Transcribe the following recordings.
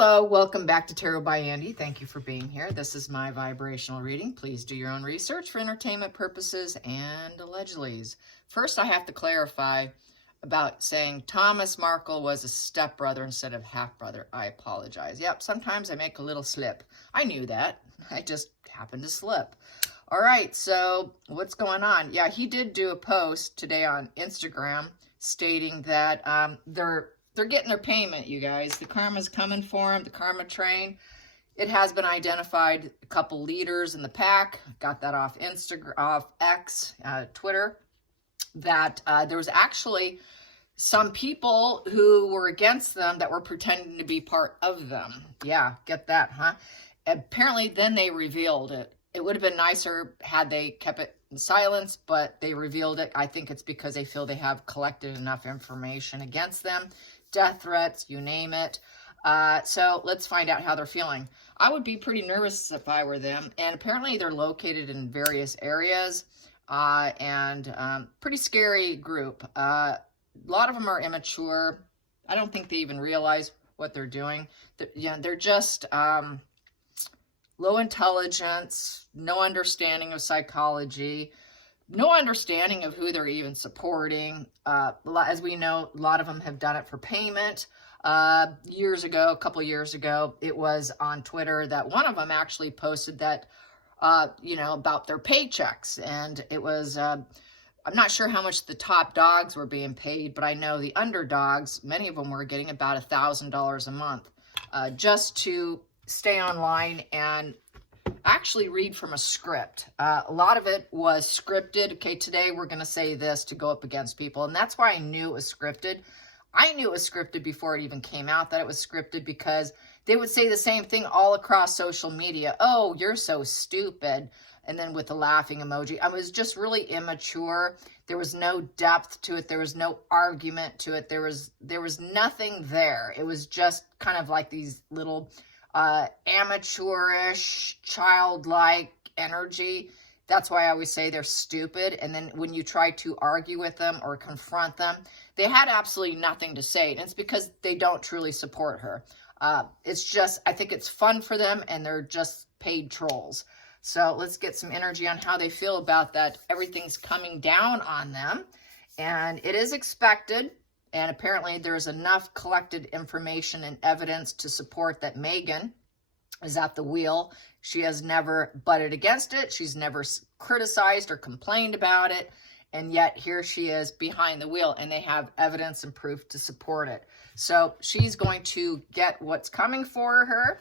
Hello, welcome back to Tarot by Andy. Thank you for being here. This is my vibrational reading. Please do your own research for entertainment purposes and allegedlys. First, I have to clarify about saying Thomas Markle was a stepbrother instead of half-brother. I apologize. Yep, sometimes I make a little slip. I knew that. I just happened to slip. All right, so what's going on? Yeah, he did do a post today on Instagram stating that they're getting their payment, you guys. The karma's coming for them, the karma train. It has been identified, a couple leaders in the pack, got that off Instagram, off X, Twitter, that there was actually some people who were against them that were pretending to be part of them. Yeah, get that, huh? Apparently, then they revealed it. It would have been nicer had they kept it in silence, but they revealed it. I think it's because they feel they have collected enough information against them. Death threats, you name it. So let's find out how they're feeling. I would be pretty nervous if I were them. And apparently they're located in various areas and pretty scary group. A lot of them are immature. I don't think they even realize what they're doing. They're just low intelligence, no understanding of psychology, no understanding of who they're even supporting. As we know, a lot of them have done it for payment. Years ago, a couple years ago, it was on Twitter that one of them actually posted that, about their paychecks. And it was, I'm not sure how much the top dogs were being paid, but I know the underdogs, many of them were getting about $1,000 a month just to stay online and actually read from a script. A lot of it was scripted. Okay, today we're going to say this to go up against people. And that's why I knew it was scripted. I knew it was scripted before it even came out that it was scripted, because they would say the same thing all across social media. Oh, you're so stupid. And then with the laughing emoji. I was just really immature. There was no depth to it. There was no argument to it. There was nothing there. It was just kind of like these little amateurish, childlike energy. That's why I always say they're stupid. And then when you try to argue with them or confront them, they had absolutely nothing to say. And it's because they don't truly support her. It's just, I think it's fun for them, and they're just paid trolls. So let's get some energy on how they feel about that. Everything's coming down on them, and it is expected. And apparently there's enough collected information and evidence to support that Megan is at the wheel. She has never butted against it. She's never criticized or complained about it. And yet here she is behind the wheel, and they have evidence and proof to support it. So she's going to get what's coming for her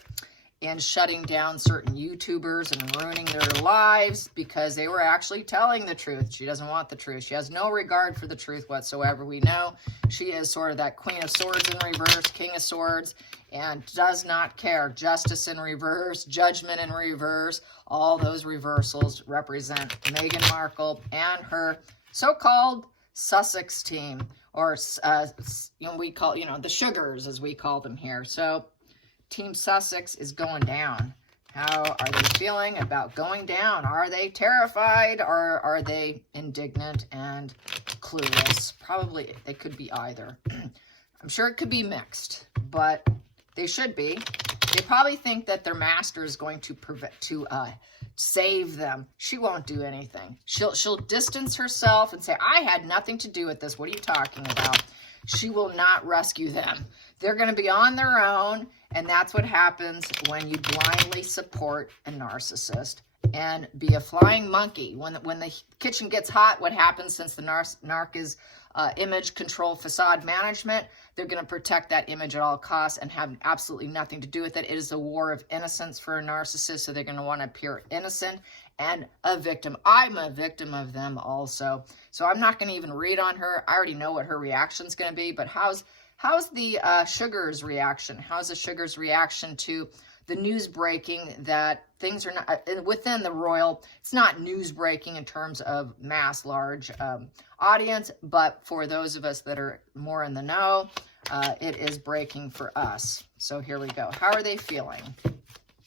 and shutting down certain YouTubers and ruining their lives because they were actually telling the truth. She doesn't want the truth. She has no regard for the truth whatsoever. We know she is sort of that Queen of Swords in reverse, King of Swords, and does not care. Justice in reverse, Judgment in reverse, all those reversals represent Meghan Markle and her so-called Sussex team, or we call, the sugars as we call them here. So Team Sussex is going down. How are they feeling about going down? Are they terrified, or are they indignant and clueless? Probably they could be either. I'm sure it could be mixed, but they should be. They probably think that their master is going to save them. She won't do anything. She'll distance herself and say, I had nothing to do with this. What are you talking about? She will not rescue them. They're going to be on their own, and that's what happens when you blindly support a narcissist and be a flying monkey. When the kitchen gets hot, what happens, since the narc is image control facade management? They're going to protect that image at all costs and have absolutely nothing to do with it. It is a war of innocence for a narcissist, so they're going to want to appear innocent and a victim. I'm a victim of them also. So I'm not going to even read on her. I already know what her reaction's going to be, but how's the Sugar's reaction? How's the Sugar's reaction to the news breaking that things are not within the royal? It's not news breaking in terms of large audience, but for those of us that are more in the know, it is breaking for us. So here we go. How are they feeling?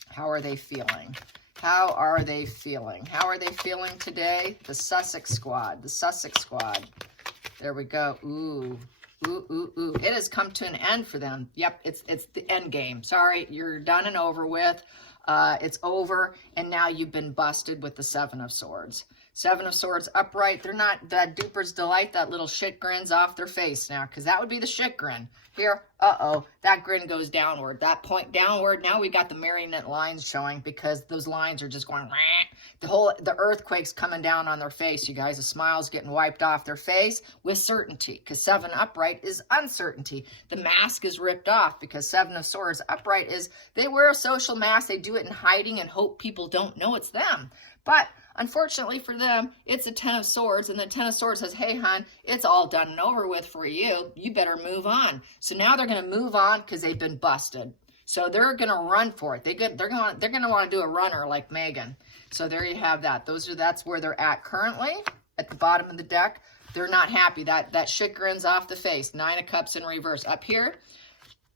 How are they feeling? How are they feeling? How are they feeling today? The Sussex squad. The Sussex squad. There we go. Ooh. Ooh, ooh, ooh. It has come to an end for them. Yep, it's the end game. Sorry, you're done and over with. It's over, and now you've been busted with the Seven of Swords. Seven of Swords upright. They're not that duper's delight. That little shit grin's off their face now, because that would be the shit grin. Here, uh-oh, that grin goes downward. That point downward. Now we got the marionette lines showing, because those lines are just going, the earthquake's coming down on their face, you guys. The smile's getting wiped off their face with certainty, because Seven upright is uncertainty. The mask is ripped off, because Seven of Swords upright is, they wear a social mask. They do it in hiding and hope people don't know it's them. But unfortunately for them, it's a Ten of Swords, and the Ten of Swords says, hey, hon, it's all done and over with for you. You better move on. So now they're going to move on because they've been busted. So they're going to run for it. They're going to want to do a runner like Megan. So there you have that. That's where they're at currently at the bottom of the deck. They're not happy. That shit grins off the face. Nine of Cups in reverse. Up here,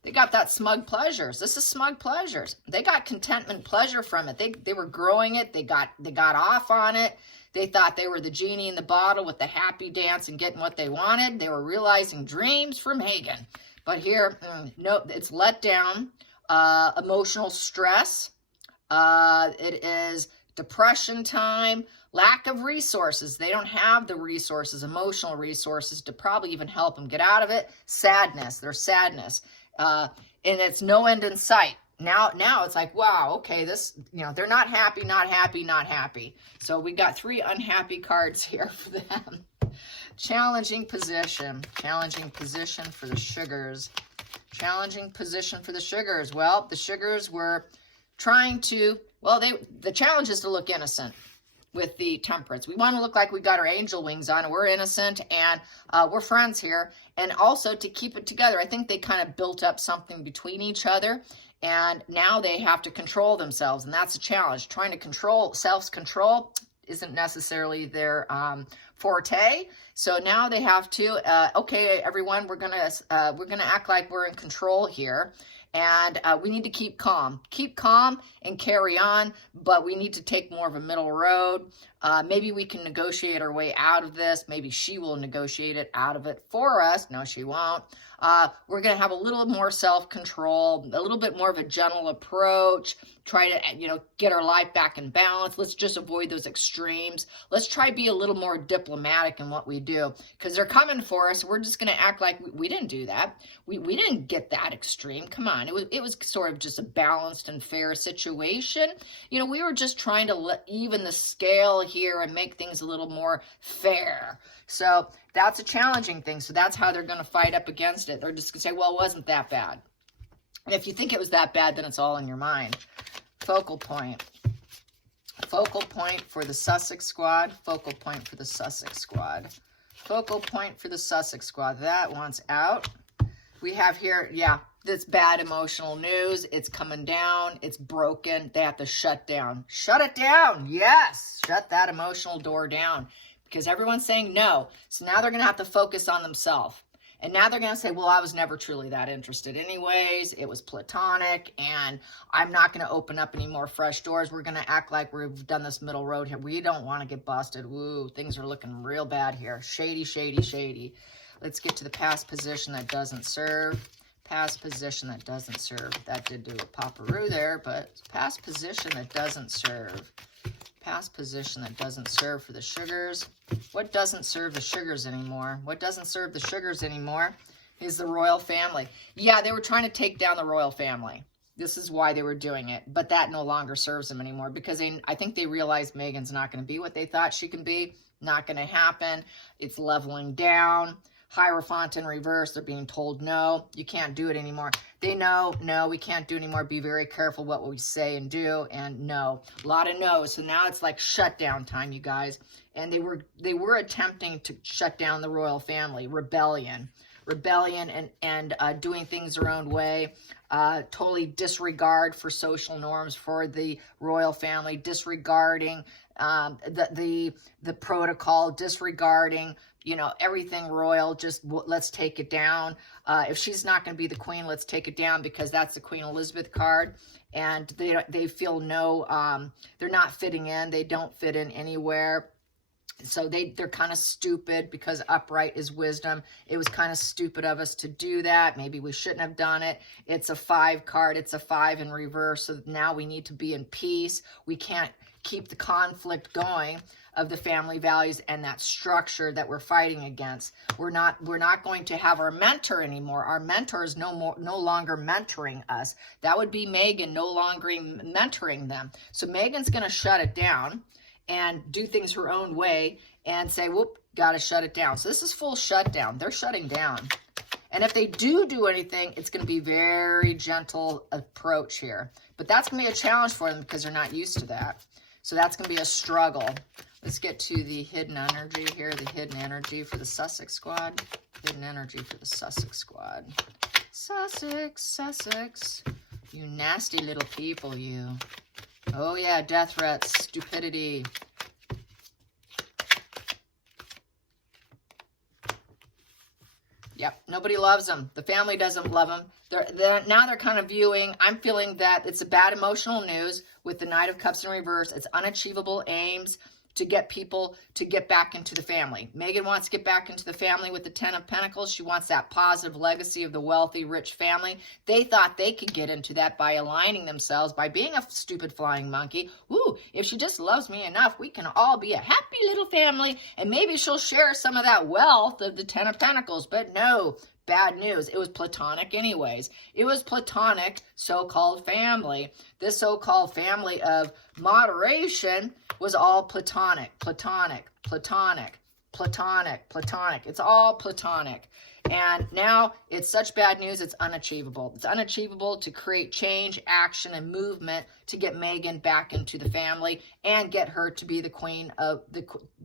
they got that smug pleasures. This is smug pleasures. They got contentment pleasure from it. They were growing it. They got off on it. They thought they were the genie in the bottle with the happy dance and getting what they wanted. They were realizing dreams for Megan. But here, no, it's let down. Emotional stress. It is depression time. Lack of resources. They don't have the resources, emotional resources, to probably even help them get out of it. Sadness. There's sadness. And it's no end in sight. Now it's like, wow, okay, this, they're not happy, not happy, not happy. So we got 3 unhappy cards here for them. Challenging position for the sugars. Challenging position for the sugars. Well, the sugars were trying to, the challenge is to look innocent with the Temperance. We want to look like we got our angel wings on, and we're innocent, and we're friends here. And also to keep it together. I think they kind of built up something between each other, and now they have to control themselves, and that's a challenge. Trying to control, self-control isn't necessarily their forte. So now they have to, okay, everyone, we're gonna act like we're in control here. And we need to keep calm and carry on, but we need to take more of a middle road. Maybe we can negotiate our way out of this. Maybe she will negotiate it out of it for us. No, she won't. We're going to have a little more self-control, a little bit more of a gentle approach, try to, get our life back in balance. Let's just avoid those extremes. Let's try to be a little more diplomatic in what we do, because they're coming for us. We're just going to act like we didn't do that. We didn't get that extreme. Come on. It was sort of just a balanced and fair situation. We were just trying to even the scale here and make things a little more fair. So that's a challenging thing. So that's how they're going to fight up against it. They're just going to say, well, it wasn't that bad. And if you think it was that bad, then it's all in your mind. Focal point. Focal point for the Sussex squad. Focal point for the Sussex squad. Focal point for the Sussex squad. That one's out. We have here, this bad emotional news. It's coming down. It's broken. They have to shut down. Shut it down. Yes. Shut that emotional door down, because everyone's saying no. So now they're going to have to focus on themselves. And now they're going to say, well, I was never truly that interested anyways. It was platonic, and I'm not going to open up any more fresh doors. We're going to act like we've done this middle road here. We don't want to get busted. Woo, things are looking real bad here. Shady, shady, shady. Let's get to the past position that doesn't serve. Past position that doesn't serve. That did do a pop-a-roo there, but past position that doesn't serve. Past position that doesn't serve for the sugars. What doesn't serve the sugars anymore? What doesn't serve the sugars anymore is the royal family. Yeah, they were trying to take down the royal family. This is why they were doing it. But that no longer serves them anymore, because I think they realized Meghan's not going to be what they thought she could be. Not going to happen. It's leveling down. Hierophant in reverse. They're being told, no, you can't do it anymore. They know, no, we can't do it anymore. Be very careful what we say and do. And no, a lot of no's. So now it's like shutdown time, you guys. And they were attempting to shut down the royal family. Rebellion and doing things their own way. Totally disregard for social norms for the royal family. Disregarding the protocol. Disregarding everything royal. Just let's take it down. If she's not going to be the queen, let's take it down, because that's the Queen Elizabeth card. And they feel they're not fitting in. They don't fit in anywhere. So they're kind of stupid because upright is wisdom. It was kind of stupid of us to do that. Maybe we shouldn't have done it. It's a 5 card. It's a 5 in reverse. So now we need to be in peace. We can't keep the conflict going of the family values and that structure that we're fighting against. We're not going to have our mentor anymore. Our mentor is no longer mentoring us. That would be Megan no longer mentoring them. So Megan's going to shut it down and do things her own way and say, whoop, got to shut it down. So this is full shutdown. They're shutting down. And if they do anything, it's going to be very gentle approach here. But that's going to be a challenge for them because they're not used to that. So that's going to be a struggle. Let's get to the hidden energy here, the hidden energy for the Sussex squad. Hidden energy for the Sussex squad. Sussex. You nasty little people, you. Oh, yeah, death threats, stupidity. Yep, nobody loves them. The family doesn't love them. Now they're kind of viewing, I'm feeling that it's a bad emotional news with the Knight of Cups in reverse. It's unachievable aims to get people to get back into the family. Megan wants to get back into the family with the 10 of Pentacles. She wants that positive legacy of the wealthy, rich family. They thought they could get into that by aligning themselves, by being a stupid flying monkey. Ooh, if she just loves me enough, we can all be a happy little family, and maybe she'll share some of that wealth of the 10 of Pentacles. But no, bad news. It was platonic anyways. It was platonic so-called family. This so-called family of moderation was all platonic. It's all platonic. And now it's such bad news, it's unachievable. It's unachievable to create change, action, and movement to get Megan back into the family and get her to be the queen of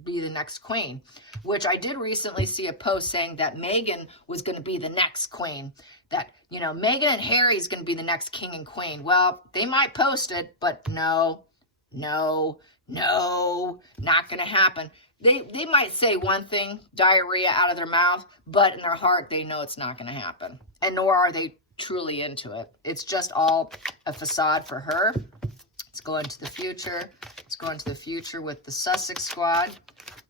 be the next queen. Which I did recently see a post saying that Megan was going to be the next queen. That, you know, Megan and Harry's going to be the next king and queen. Well, they might post it, but no, not going to happen. They might say one thing, diarrhea out of their mouth, but in their heart, they know it's not going to happen. And nor are they truly into it. It's just all a facade for her. Let's go into the future. Let's go into the future with the Sussex squad.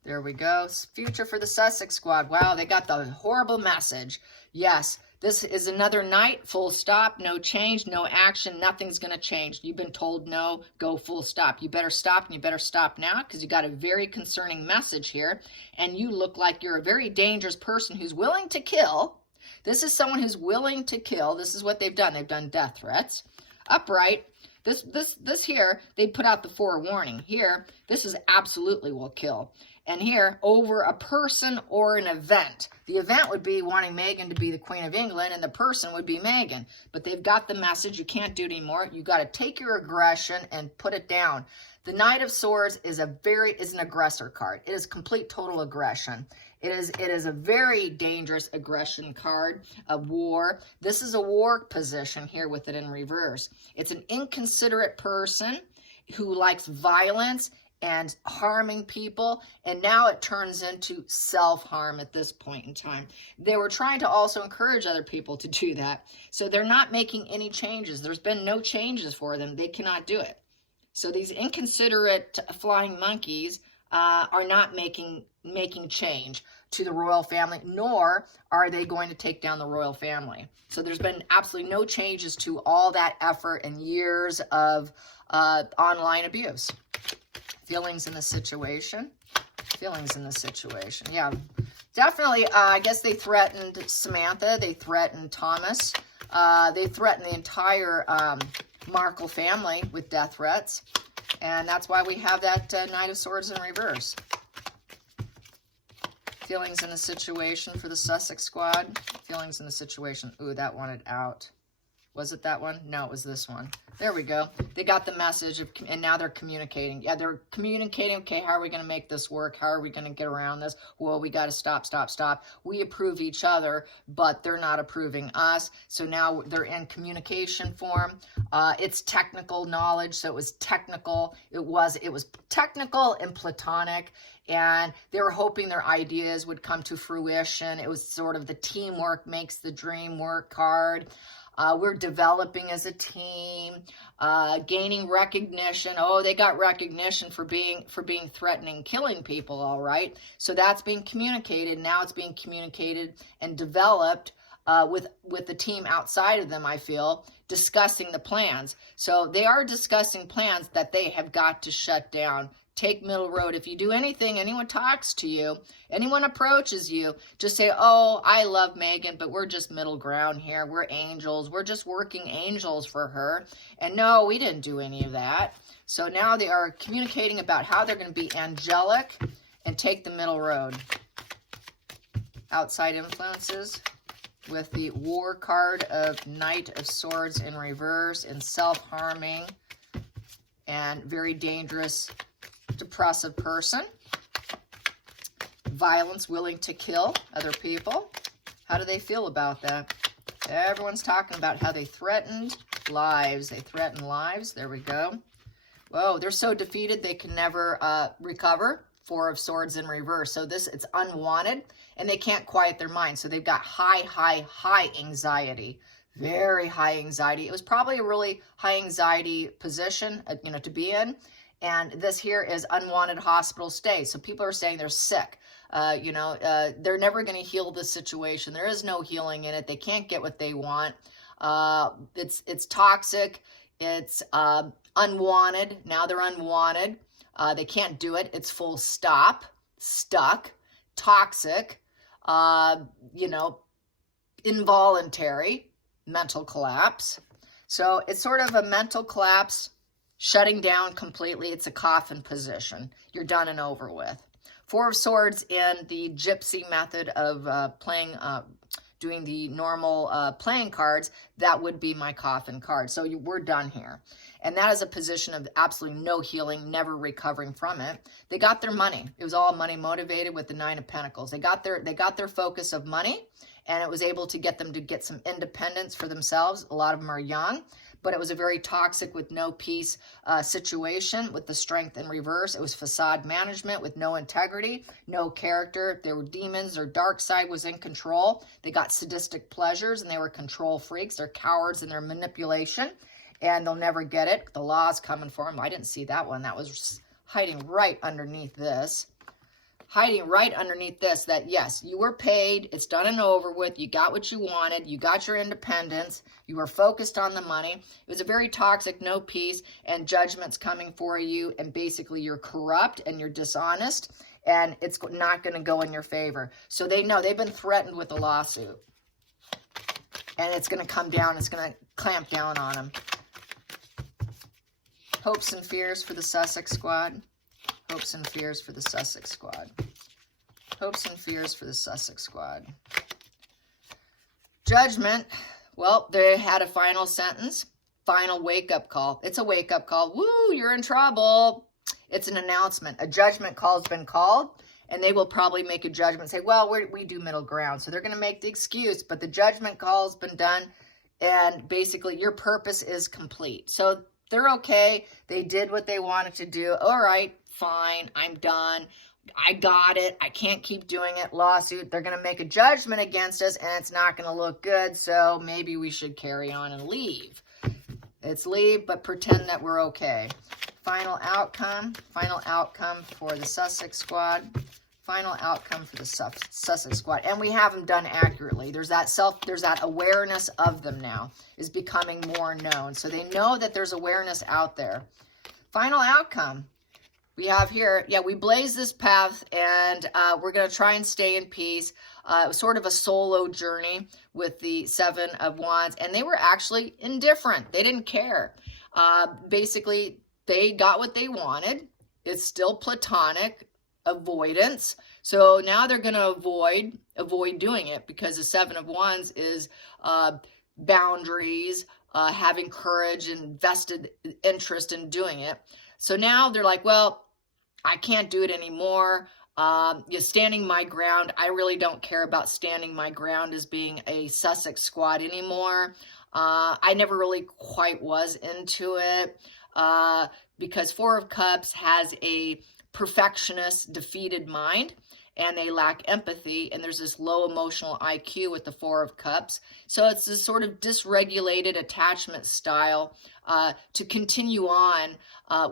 There we go. Future for the Sussex squad. Wow, they got the horrible message. Yes, this is another night, full stop, no change, no action, nothing's going to change. You've been told no, go full stop. You better stop, and you better stop now because you got a very concerning message here, and you look like you're a very dangerous person who's willing to kill. This is someone who's willing to kill. This is what they've done. They've done death threats. Upright. This here, they put out the forewarning. Here, this is absolutely will kill. And here, over a person or an event. The event would be wanting Meghan to be the Queen of England, and the person would be Meghan. But they've got the message. You can't do it anymore. You got to take your aggression and put it down. The Knight of Swords is an aggressor card. It is complete total aggression. It is a very dangerous aggression card, a war. This is a war position here with it in reverse. It's an inconsiderate person who likes violence and harming people, and now it turns into self-harm at this point in time. They were trying to also encourage other people to do that, so they're not making any changes. There's been no changes for them. They cannot do it. So these inconsiderate flying monkeys are not making change to the royal family, nor are they going to take down the royal family. So there's been absolutely no changes to all that effort and years of online abuse. Feelings in the situation. Yeah, definitely. I guess they threatened Samantha. They threatened Thomas. They threatened the entire Markle family with death threats. And that's why we have that Knight of Swords in reverse. Feelings in the situation for the Sussex squad. Feelings in the situation. Ooh, that wanted out. Was it that one? No, it was this one. There we go. They got the message, and now they're communicating. Yeah, they're communicating. Okay, how are we going to make this work? How are we going to get around this? Well, we got to stop. We approve each other, but they're not approving us. So now they're in communication form. It's technical knowledge, so it was technical. It was technical and platonic, and they were hoping their ideas would come to fruition. It was sort of the teamwork makes the dream work card. We're developing as a team, gaining recognition. Oh, they got recognition for being threatening, killing people, all right? So that's being communicated. Now it's being communicated and developed with the team outside of them, I feel, discussing the plans. So they are discussing plans that they have got to shut down. Take middle road. If you do anything, anyone talks to you, anyone approaches you, just say, oh, I love Megan, but we're just middle ground here. We're angels. We're just working angels for her. And no, we didn't do any of that. So now they are communicating about how they're going to be angelic and take the middle road. Outside influences with the War card of Knight of Swords in reverse and self-harming and very dangerous, depressive person. Violence, willing to kill other people. How do they feel about that? Everyone's talking about how they threatened lives. They threaten lives. There we go. Whoa, they're so defeated they can never recover. Four of Swords in reverse. So it's unwanted, and they can't quiet their mind. So they've got high anxiety. Very high anxiety. It was probably a really high anxiety position, to be in. And this here is unwanted hospital stay. So people are saying they're sick. They're never going to heal this situation. There is no healing in it. They can't get what they want. It's toxic. It's unwanted. Now they're unwanted. They can't do it. It's full stop. Stuck. Toxic. Involuntary. Mental collapse. So it's sort of a mental collapse. Shutting down completely. It's a coffin position. You're done and over with. Four of Swords in the gypsy method of playing, doing the normal playing cards. That would be my coffin card. So we're done here. And that is a position of absolutely no healing, never recovering from it. They got their money. It was all money motivated with the Nine of Pentacles. They got their focus of money, and it was able to get them to get some independence for themselves. A lot of them are young. But it was a very toxic with no peace situation with the Strength in reverse. It was facade management with no integrity, no character. There were demons. Their dark side was in control. They got sadistic pleasures, and they were control freaks. They're cowards in their manipulation, and they'll never get it. The law's coming for them. I didn't see that one. That was hiding right underneath this. Hiding right underneath this, that yes, you were paid, it's done and over with, you got what you wanted, you got your independence, you were focused on the money. It was a very toxic, no peace, and judgment's coming for you, and basically you're corrupt and you're dishonest, and it's not going to go in your favor. So they know they've been threatened with a lawsuit, and it's going to come down, it's going to clamp down on them. Hopes and fears for the Sussex squad. Hopes and fears for the Sussex squad. Hopes and fears for the Sussex squad. Judgment. Well, they had a final sentence. Final wake-up call. It's a wake-up call. Woo, you're in trouble. It's an announcement. A judgment call has been called, and they will probably make a judgment and say, well, we do middle ground. So they're going to make the excuse, but the judgment call has been done, and basically your purpose is complete. So they're okay. They did what they wanted to do. All right, fine. I'm done. I got it. I can't keep doing it. Lawsuit. They're going to make a judgment against us, and it's not going to look good. So maybe we should carry on and leave. It's leave, but pretend that we're okay. Final outcome for the Sussex squad. Final outcome for the Sussex squad. And we have them done accurately. There's that awareness of them now is becoming more known. So they know that there's awareness out there. Final outcome. We have here, we blaze this path, and we're going to try and stay in peace. It was sort of a solo journey with the Seven of Wands, and they were actually indifferent. They didn't care. Basically, they got what they wanted. It's still platonic. Avoidance. So now they're going to avoid doing it, because the Seven of Wands is boundaries, having courage and vested interest in doing it. So now they're like, well, I can't do it anymore. Standing my ground. I really don't care about standing my ground as being a Sussex squad anymore. I never really quite was into it, because Four of Cups has a perfectionist, defeated mind, and they lack empathy, and there's this low emotional IQ with the Four of Cups. So it's this sort of dysregulated attachment style to continue on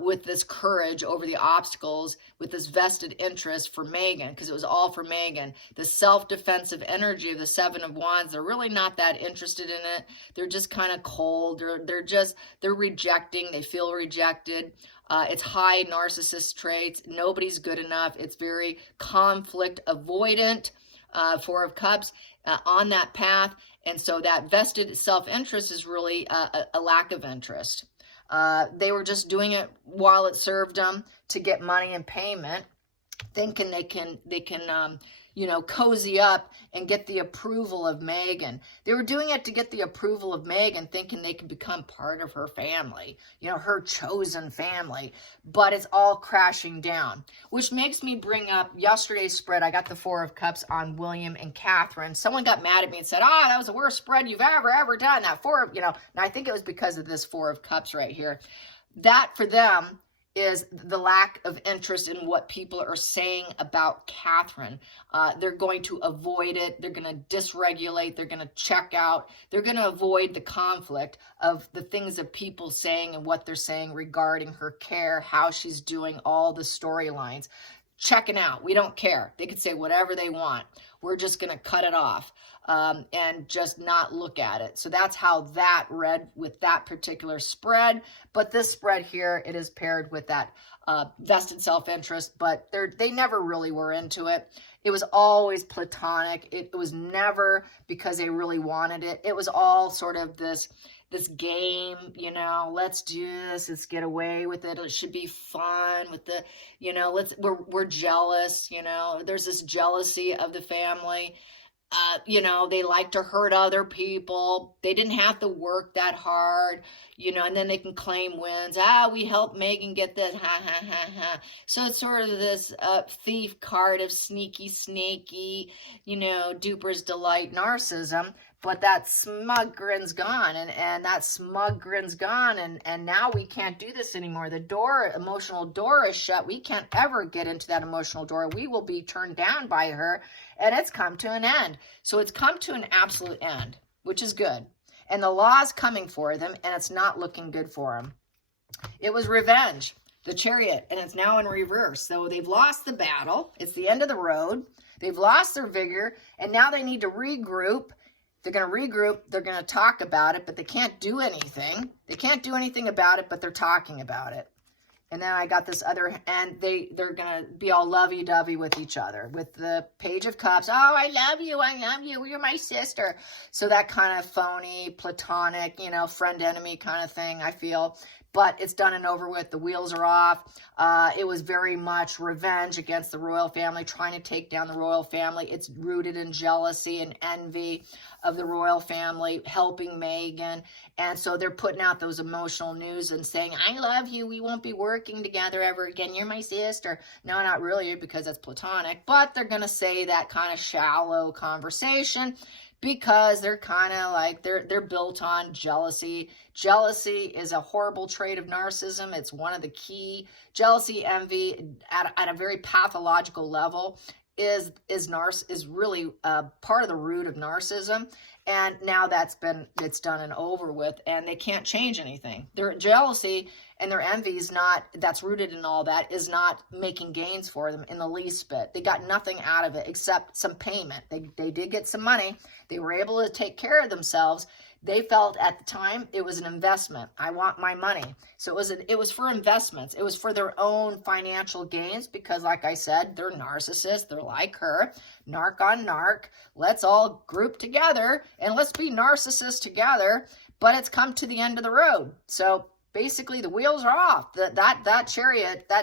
with this courage over the obstacles, with this vested interest for Megan, because it was all for Megan. The self-defensive energy of the Seven of Wands, they're really not that interested in it. They're just kind of cold. They're rejecting. They feel rejected. It's high narcissist traits. Nobody's good enough. It's very conflict avoidant. Four of Cups on that path. And so that vested self-interest is really a lack of interest. They were just doing it while it served them to get money and payment, thinking they can cozy up and get the approval of Megan. They were doing it to get the approval of Megan, thinking they could become part of her family, her chosen family. But it's all crashing down, which makes me bring up yesterday's spread. I got the Four of Cups on William and Catherine. Someone got mad at me and said, that was the worst spread you've ever done. That and I think it was because of this Four of Cups right here. That for them is the lack of interest in what people are saying about Catherine. They're going to avoid it. They're going to dysregulate. They're going to check out. They're going to avoid the conflict of the things that people saying and what they're saying regarding her care, how she's doing, all the storylines. Checking out. We don't care. They could say whatever they want. We're just going to cut it off and just not look at it. So that's how that read with that particular spread. But this spread here, it is paired with that vested self-interest, but they never really were into it. It was always platonic. It was never because they really wanted it. It was all sort of this game, let's do this, let's get away with it. It should be fun with the, we're jealous, there's this jealousy of the family. They like to hurt other people. They didn't have to work that hard, and then they can claim wins. We helped Megan get this, ha, ha, ha, ha. So it's sort of this thief card of sneaky, snaky, duper's delight narcissism. But that smug grin's gone, and that smug grin's gone, and now we can't do this anymore. The emotional door is shut. We can't ever get into that emotional door. We will be turned down by her, and it's come to an end. So it's come to an absolute end, which is good. And the law is coming for them, and it's not looking good for them. It was revenge, the Chariot, and it's now in reverse. So they've lost the battle. It's the end of the road. They've lost their vigor, and now they need to regroup. They're going to regroup. They're going to talk about it, but they can't do anything. They can't do anything about it, but they're talking about it. And then I got this other, and they're going to be all lovey-dovey with each other. With the Page of Cups, I love you, you're my sister. So that kind of phony, platonic, friend-enemy kind of thing, I feel. But it's done and over with. The wheels are off. It was very much revenge against the royal family, trying to take down the royal family. It's rooted in jealousy and envy of the royal family, helping Megan. And so they're putting out those emotional news and saying, I love you. We won't be working together ever again. You're my sister. No, not really, because that's platonic. But they're going to say that kind of shallow conversation, because they're kind of like, they're built on jealousy. Jealousy is a horrible trait of narcissism. It's one of the key. Jealousy, envy, at a very pathological level, is really part of the root of narcissism. And now it's done and over with, and they can't change anything. Their jealousy and their envy that's rooted in all that, is not making gains for them in the least bit. They got nothing out of it except some payment. They did get some money. They were able to take care of themselves. They felt at the time it was an investment. I want my money. So it was for investments. It was for their own financial gains, because like I said, they're narcissists. They're like her. Narc on narc. Let's all group together and let's be narcissists together. But it's come to the end of the road. So basically the wheels are off. That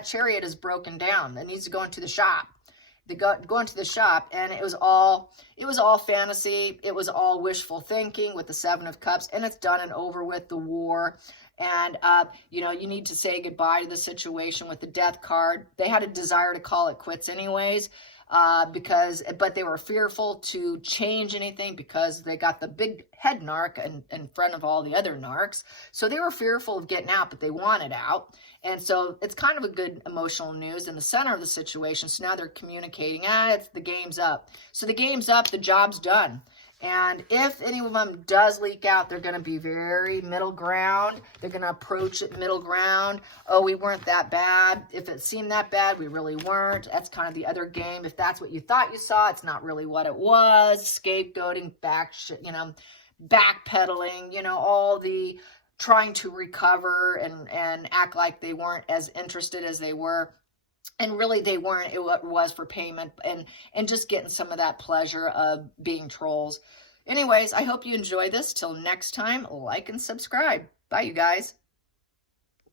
chariot is broken down. It needs to go into the shop. They go into the shop, and it was all fantasy. It was all wishful thinking with the Seven of Cups, and it's done and over with, the war. And, you need to say goodbye to the situation with the Death card. They had a desire to call it quits anyways. but they were fearful to change anything because they got the big head narc in front of all the other narcs. So they were fearful of getting out, but they wanted out. And so it's kind of a good emotional news in the center of the situation. So now they're communicating, it's the game's up. So the game's up, the job's done. And if any of them does leak out, they're going to be very middle ground. They're going to approach it middle ground. Oh, we weren't that bad. If it seemed that bad, we really weren't. That's kind of the other game. If that's what you thought you saw, it's not really what it was. Scapegoating, backpedaling, all the trying to recover and act like they weren't as interested as they were. And really they weren't. It was for payment and just getting some of that pleasure of being trolls. Anyways, I hope you enjoy this. Till next time, like and subscribe. Bye, you guys.